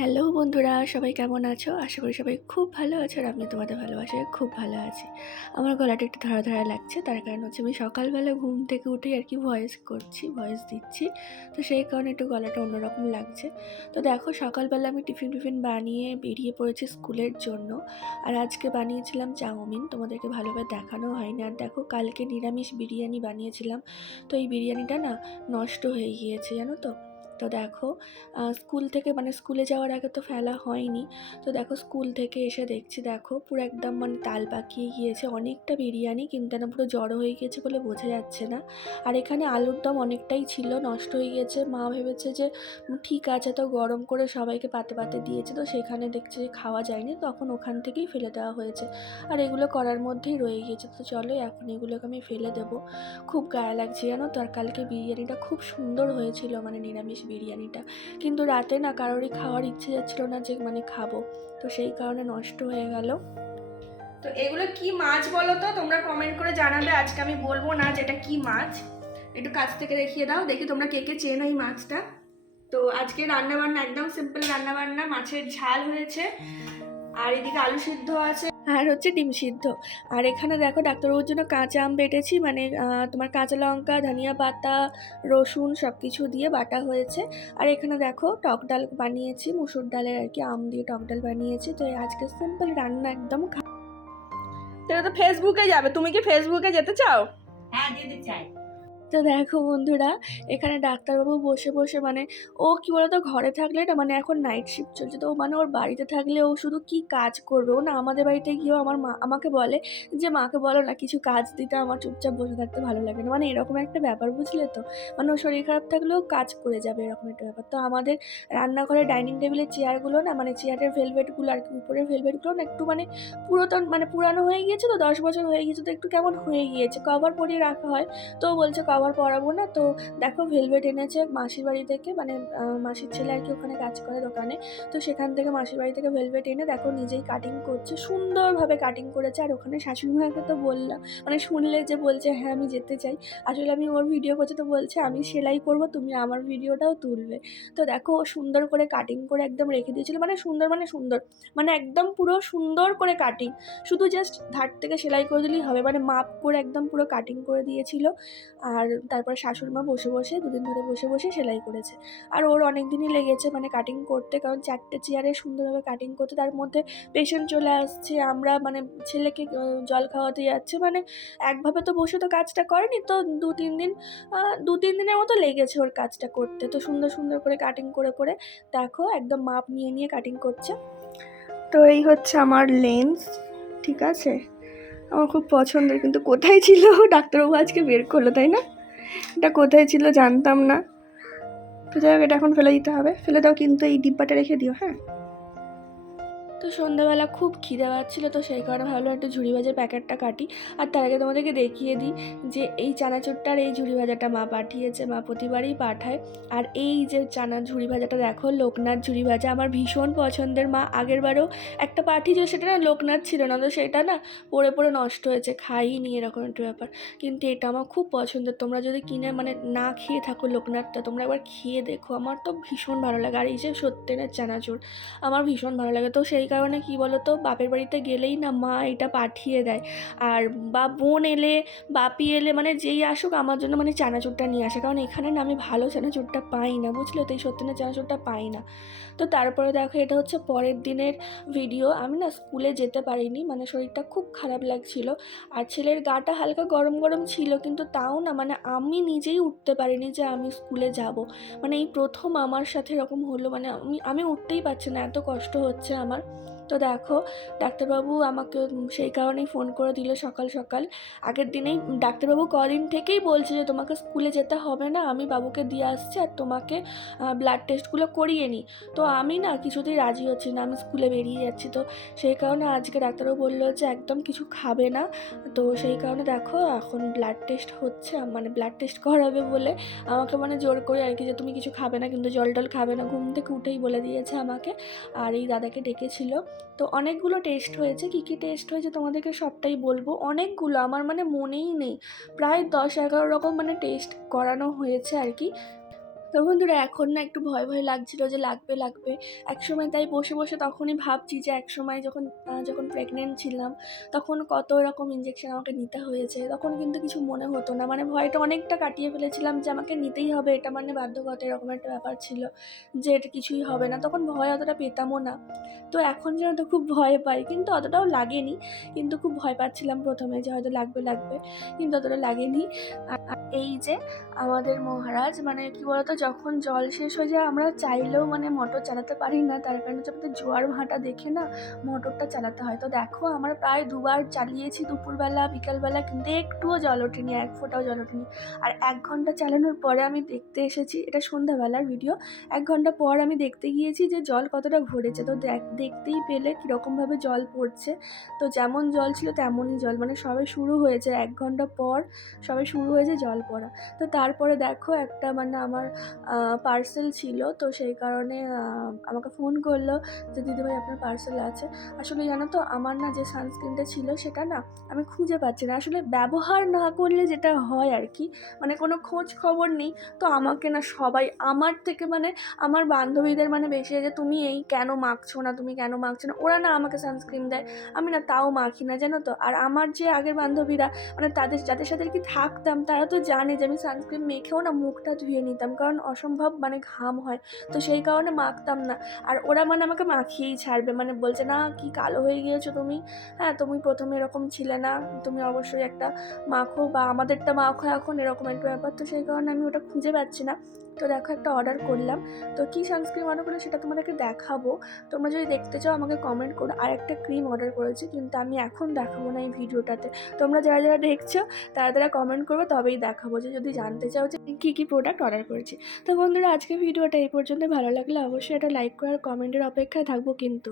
Hello বন্ধুরা, সবাই কেমন আছো? আশা করি সবাই খুব ভালো আছো আর আমিও তোমাদের ভালোবাসায় খুব ভালো আছি। আমার গলাটা একটু ধরা ধরা লাগছে, তার কারণ হচ্ছে আমি সকালবেলা ঘুম থেকে উঠেই আর কি ভয়েস দিচ্ছি। তো সেই কারণে একটু গলাটা অন্যরকম লাগছে। তো দেখো, সকালবেলা আমি টিফিন বানিয়ে বেরিয়ে পড়েছি স্কুলের জন্য। আর আজকে বানিয়েছিলাম চাউমিন, তোমাদেরকে ভালোভাবে দেখানো হয়নি। আর দেখো, কালকে নিরামিষ বিরিয়ানি বানিয়েছিলাম, তো এই বিরিয়ানিটা না নষ্ট হয়ে গিয়েছে, জানো তো। তো দেখো, স্কুল থেকে স্কুলে যাওয়ার আগে তো ফেলা হয়নি। তো দেখো, স্কুল থেকে এসে দেখছি, দেখো পুরো একদম তাল পাকিয়ে গিয়েছে। অনেকটা বিরিয়ানি, কিন্তু না পুরো জড়ো হয়ে গিয়েছে বলে বোঝা যাচ্ছে না। আর এখানে আলুর দম অনেকটাই ছিল, নষ্ট হয়ে গেছে। মা ভেবেছে যে ঠিক আছে, তো গরম করে সবাইকে পাতে পাতে দিয়েছে, তো সেখানে দেখছে যে খাওয়া যায়নি, তখন ওখান থেকেই ফেলে দেওয়া হয়েছে। আর এগুলো করার মধ্যেই রয়ে গিয়েছে। তো চলো, এখন এগুলোকে আমি ফেলে দেবো। খুব গায়ে লাগছে, জানো তো। আর কালকে বিরিয়ানিটা খুব সুন্দর হয়েছিল, নিরামিষ বিরিয়ানিটা। কিন্তু রাতে না কারোরই খাওয়ার ইচ্ছে যাচ্ছিল না যে খাবো, তো সেই কারণে নষ্ট হয়ে গেল। তো এগুলো কি মাছ বলো তো, তোমরা কমেন্ট করে জানাবে। আজকে আমি বলবো না যেটা কি মাছ। একটু কাছ থেকে দেখিয়ে দাও, দেখি তোমরা কে কে চেনো এই মাছটা। তো আজকে রান্নাবান্না একদম সিম্পল রান্নাবান্না। মাছের ঝাল হয়েছে, আর এদিকে আলু সিদ্ধ আছে, আর হচ্ছে ডিম সিদ্ধ। আর এখানে দেখো, ডাক্তারবাবুর জন্য কাঁচা আম বেটেছি, তোমার কাঁচা লঙ্কা, ধনিয়া পাতা, রসুন সব কিছু দিয়ে বাটা হয়েছে। আর এখানে দেখো, টক ডাল বানিয়েছি, মুসুর ডালের আর কি, আম দিয়ে টক ডাল বানিয়েছি। তো আজকে সিম্পল রান্না একদম। সেটা তো ফেসবুকে যাবে, তুমি কি ফেসবুকে যেতে চাও? হ্যাঁ, যেতে চাই। তো দেখো বন্ধুরা, এখানে ডাক্তারবাবু বসে বসে ও কি বলতো, ঘরে থাকলে না এখন নাইট শিফট চলছে, তো ওর বাড়িতে থাকলে ও শুধু কি কাজ করবে। ও না আমাদের বাড়িতে গিয়েও আমার মা আমাকে বলে যে মাকে বলো না কিছু কাজ দিতে, আমার চুপচাপ বসে থাকতে ভালো লাগে না, এরকম একটা ব্যাপার, বুঝলে তো। ওর শরীর খারাপ থাকলেও কাজ করে যাবে, এরকম একটা ব্যাপার। তো আমাদের রান্নাঘরে ডাইনিং টেবিলের চেয়ারগুলো না, চেয়ারের ভেলভেটগুলো আর কি, উপরের ভেলভেটগুলো না একটু পুরাতন, পুরানো হয়ে গিয়েছে, তো 10 বছর হয়ে গিয়েছে, তো একটু কেমন হয়ে গিয়েছে, কভার পরিয়ে রাখা হয়। তো বলছে কভার পরাবো না। তো দেখো, ভেলভেট এনেছে মাসির বাড়ি থেকে, মাসির ছেলে আর কি ওখানে কাজ করে দোকানে। তো সেখান থেকে মাসির বাড়ি থেকে ভেলভেট এনে দেখো নিজেই কাটিং করছে, সুন্দরভাবে কাটিং করেছে। আর ওখানে শাশুড়ি মাকে তো বললাম, শুনলে যে বলছে হ্যাঁ আমি যেতে চাই। আসলে আমি ওর ভিডিও করছি, তো বলছে আমি সেলাই করব, তুমি আমার ভিডিওটাও তুলবে। তো দেখো, ও সুন্দর করে কাটিং করে একদম রেখে দিয়েছিল, সুন্দর সুন্দর, একদম পুরো সুন্দর করে কাটিং, শুধু জাস্ট ধার থেকে সেলাই করে দিলেই হবে, মাপ করে একদম পুরো কাটিং করে দিয়েছিল। আর তারপরে শাশুড়িমা বসে বসে দুদিন ধরে বসে বসে সেলাই করেছে। আর ওর অনেক দিনই লেগেছে কাটিং করতে, কারণ 4টে চেয়ারে সুন্দরভাবে কাটিং করতে। তার মধ্যে পেশেন্ট চলে আসছে, আমরা ছেলেকে জল খাওয়াতে যাচ্ছে, একভাবে তো বসে তো কাজটা করেনি। তো 2-3 দিনের মতো লেগেছে ওর কাজটা করতে। তো সুন্দর সুন্দর করে কাটিং করে করে দেখো একদম মাপ নিয়ে নিয়ে কাটিং করছে। তো এই হচ্ছে আমার লেন্স, ঠিক আছে, আমার খুব পছন্দের। কিন্তু কোথায় ছিল, ডাক্তারবাবু আজকে বের করলো, তাই না? এটা কোথায় ছিল জানতাম না। তো যাই হোক, এটা এখন ফেলে দিতে হবে। ফেলে দাও, কিন্তু এই ডিব্বাটা রেখে দিও, হ্যাঁ। তো সন্ধ্যাবেলা খুব খিদে পাচ্ছিলো, তো সেই কারণে ভাবলাম একটু ঝুড়ি ভাজার প্যাকেটটা কাটি। আর তার আগে তোমাদেরকে দেখিয়ে দিই যে এই চানাচুরটা আর এই ঝুড়ি ভাজাটা মা পাঠিয়েছে, মা প্রতিবারই পাঠায়। আর এই যে ঝুড়ি ভাজাটা দেখো, লোকনাথ ঝুড়ি ভাজা, আমার ভীষণ পছন্দের। মা আগের বারেও একটা পাঠিয়েছিল, সেটা না লোকনাথ ছিল না, তো সেটা না পড়ে পড়ে নষ্ট হয়েছে, খাইনি, এরকম একটা ব্যাপার। কিন্তু এটা আমার খুব পছন্দের। তোমরা যদি কিনে না খেয়ে থাকো লোকনাথটা, তোমরা একবার খেয়ে দেখো, আমার তো ভীষণ ভালো লাগে। আর এই যে সত্যেনের চানাচুর, আমার ভীষণ ভালো লাগে। তো সেই কারণে কি বলো তো, বাপের বাড়িতে গেলেই না মা এটা পাঠিয়ে দেয়। আর বা বোন এলে, বাপি এলে, যেই আসুক আমার জন্য চানাচুরটা নিয়ে আসে, কারণ এখানে না আমি ভালো চানাচুরটা পাই না, বুঝলে তো, এই সত্যিনের চানাচুরটা পাই না। তো তারপরে দেখো, এটা হচ্ছে পরের দিনের ভিডিও। আমি না স্কুলে যেতে পারিনি, শরীরটা খুব খারাপ লাগছিল। আর ছেলের গাটা হালকা গরম গরম ছিল, কিন্তু তাও না আমি নিজেই উঠতে পারিনি যে আমি স্কুলে যাব। এই প্রথম আমার সাথে এরকম হলো, আমি উঠতেই পারছি না, এত কষ্ট হচ্ছে আমার। তো দেখো, ডাক্তারবাবু আমাকে সেই কারণেই ফোন করে দিল সকাল সকাল। আগের দিনেই ডাক্তারবাবু কদিন থেকেই বলছে যে তোমাকে স্কুলে যেতে হবে না, আমি বাবুকে দিয়ে আসছি, আর তোমাকে ব্লাড টেস্টগুলো করিয়ে নিই। তো আমি না কিছুতেই রাজি হচ্ছি না, আমি স্কুলে বেরিয়ে যাচ্ছি। তো সেই কারণে আজকে ডাক্তারবাবু বললো যে একদম কিছু খাবে না। তো সেই কারণে দেখো, এখন ব্লাড টেস্ট হচ্ছে, ব্লাড টেস্ট করাবে বলে আমাকে জোর করে আর কি, যে তুমি কিছু খাবে না, কিন্তু জল টল খাবে না, ঘুম থেকে উঠেই বলে দিয়েছে আমাকে। আর এই দাদাকে ডেকেছিল। তো অনেকগুলো টেস্ট হয়েছে, কী কী টেস্ট হয়েছে তোমাদেরকে সবটাই বলবো। অনেকগুলো, আমার মনেই নেই, প্রায় 10-11 রকম টেস্ট করানো হয়েছে আর কি। তো বন্ধুরা এখন না একটু ভয়, ভয় লাগছিল যে লাগবে, লাগবে। একসময় তাই বসে, বসে তখনই ভাবছি যে একসময় যখন প্রেগনেন্ট ছিলাম তখন কত রকম ইনজেকশন আমাকে নিতে হয়েছে। তখন কিন্তু কিছু মনে হতো না। মানে ভয়টা অনেকটা কাটিয়ে ফেলেছিলাম যে আমাকে নিতেই হবে, এটা মানে বাধ্যকতা, এরকম একটা ব্যাপার ছিল যে এটা কিছুই হবে না। তখন ভয় অতটা পেতামও না। তো এখন যেন তো খুব ভয় পাই। কিন্তু অতটাও লাগেনি। কিন্তু খুব ভয় পাচ্ছিলাম ১ম এ যে হয়তো লাগবে, লাগবে। কিন্তু অতটা লাগেনি। এই যে আমাদের মহারাজ মানে কি বলতো, যখন জল শেষ হয়ে যায় আমরা চাইলেও মানে মোটর চালাতে পারি না। তার কারণ হচ্ছে আমাদের জোয়ার ভাটা দেখে না মোটরটা চালাতে হয়। তো দেখো আমরা প্রায় ২ বার চালিয়েছি, দুপুরবেলা, বিকালবেলা, কিন্তু একটুও জল ওঠেনি, ১ ফোঁটাও জল ওঠেনি। আর ১ ঘন্টা চালানোর পরে আমি দেখতে এসেছি, এটা সন্ধ্যাবেলার ভিডিও। ১ ঘন্টা পর আমি দেখতে গিয়েছি যে জল কতটা ভরেছে। তো দেখতেই পেলে কিরকমভাবে জল পড়ছে। তো যেমন জল ছিল তেমনই জল। মানে সবে শুরু হয়েছে, ১ ঘন্টা পর সবে শুরু হয়েছে জল পড়া। তো তারপরে দেখো একটা মানে আমার পার্সেল ছিল। তো সেই কারণে আমাকে ফোন করলো যে, "দিদিভাই আপনার পার্সেল আছে।" আসলে জানো তো আমার না যে সানস্ক্রিনটা ছিল সেটা না আমি খুঁজে পাচ্ছি না। আসলে ব্যবহার না করলে যেটা হয় আরকি, মানে কোনো খোঁজ খবর নেই। তো আমাকে না সবাই আমার থেকে মানে আমার বান্ধবীদের মানে বেশি যে, "তুমি এই কেন মাখছো না? তুমি কেন মাখছো না?" ওরা না আমাকে সানস্ক্রিন দেয়। আমি না তাও মাখি না, জানো তো? আর আমার যে আগের বান্ধবীরা মানে যাদের সাথে আর কি থাকতাম তারা তো জানে যে আমি সানস্ক্রিন মেখেও না মুখটা ধুয়ে নিতাম। কারণ অসম্ভব মানে ঘাম হয়। তো সেই কারণে মাখতাম না। আর ওরা মানে আমাকে মাখিয়েই ছাড়বে। মানে বলছে, "না কি কালো হয়ে গিয়েছো তুমি? হ্যাঁ, তুমি ১ম এ এরকম ছিলে না। তুমি অবশ্যই একটা মাখো বা আমাদেরটা মাখো এখন।" এরকম একটা ব্যাপার। তো সেই কারণে আমি ওটা খুঁজে পাচ্ছি না। তো দেখো একটা অর্ডার করলাম। তো কি সানস্ক্রিন অর্ডার করলাম সেটা তোমাদেরকে দেখাবো। তোমরা যদি দেখতে চাও আমাকে কমেন্ট করো। আরেকটা ক্রিম অর্ডার করেছি, কিন্তু আমি এখন দেখাবো না এই ভিডিওটাতে। তোমরা যারা, যারা দেখছো তারা কমেন্ট করবে, তবেই দেখাবো, যে যদি জানতে চাও যে কী, কী প্রোডাক্ট অর্ডার করেছি। তো বন্ধুরা আজকের ভিডিওটা এই পর্যন্ত। ভালো লাগলে অবশ্যই একটা লাইক করার কমেন্টের অপেক্ষায় থাকবো কিন্তু।